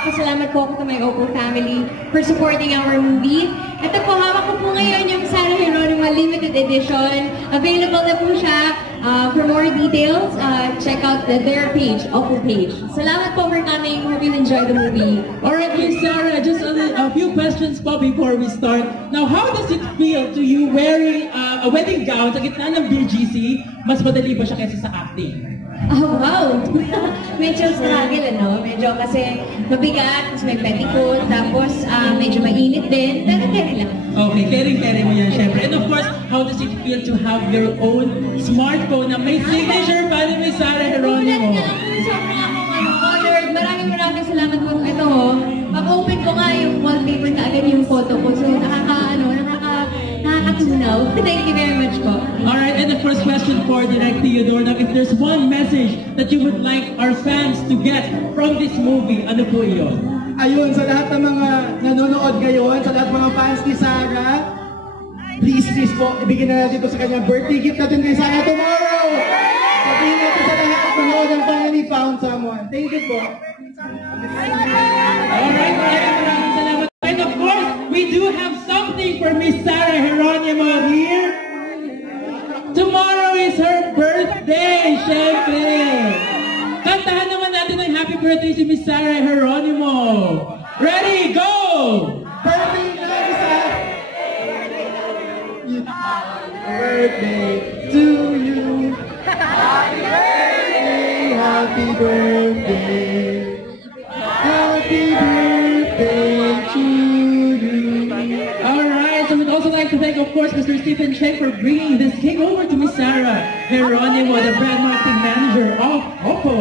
nagpapasalamat po ako to my Oppo family for supporting our movie. Ito po, hawak ko po ngayon yung Sarah Geronimo Limited Edition. Available na po siya. For more details, check out their page, Oppo page. Salamat po for coming. Hope you enjoy the movie. Alright, Miss Sarah, just a few questions po before we start. Now, how does it feel to you wearing a wedding gown sa gitna ng BGC? Mas madali ba siya kaysa sa acting? Oh, wow! Medyo struggle, ano? Medyo kasi mabigat, tapos may petticoat, tapos medyo mainit din, pero carry lang. Okay, carry mo yan, syempre. And of course, how does it feel to have your own smartphone na may signature pa ni Miss Sarah Geronimo? Sobrang akong honored. Maraming salamat po. Ito, pag-open ko nga yung wallpaper na agad yung photo ko. So, nakakatunaw. Thank you very much po. Alright, and the first question for Direct Theodore, now, if there's one message that you would like our fans to get from this movie, ano po iyon? Ayun, sa lahat ng mga nanonood ngayon, sa lahat ng mga fans ni Sarah, please po, ibigin na natin ito sa kanyang birthday gift natin kay Sarah tomorrow! Sabihin natin sa lahat at manood ang finally found someone. Thank you po. Alright, maraming salamat. And of course, we do have something for Miss Sarah Geronimo here. Tomorrow is her birthday, syempre! Kantahan naman natin ng happy birthday si Miss Sarah Geronimo. Ready, go! Birthday na Sarah! Birthday to you. Happy birthday, happy birthday. Happy birthday to you. Alright, so we'd also like to thank, of course, Mr. Stephen Cheng for bringing this cake over to Miss Sarah Geronimo, the brand marketing manager of Oppo.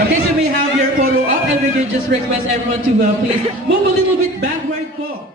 Okay, so we have your photo up and we can just request everyone to please move a little bit backward po.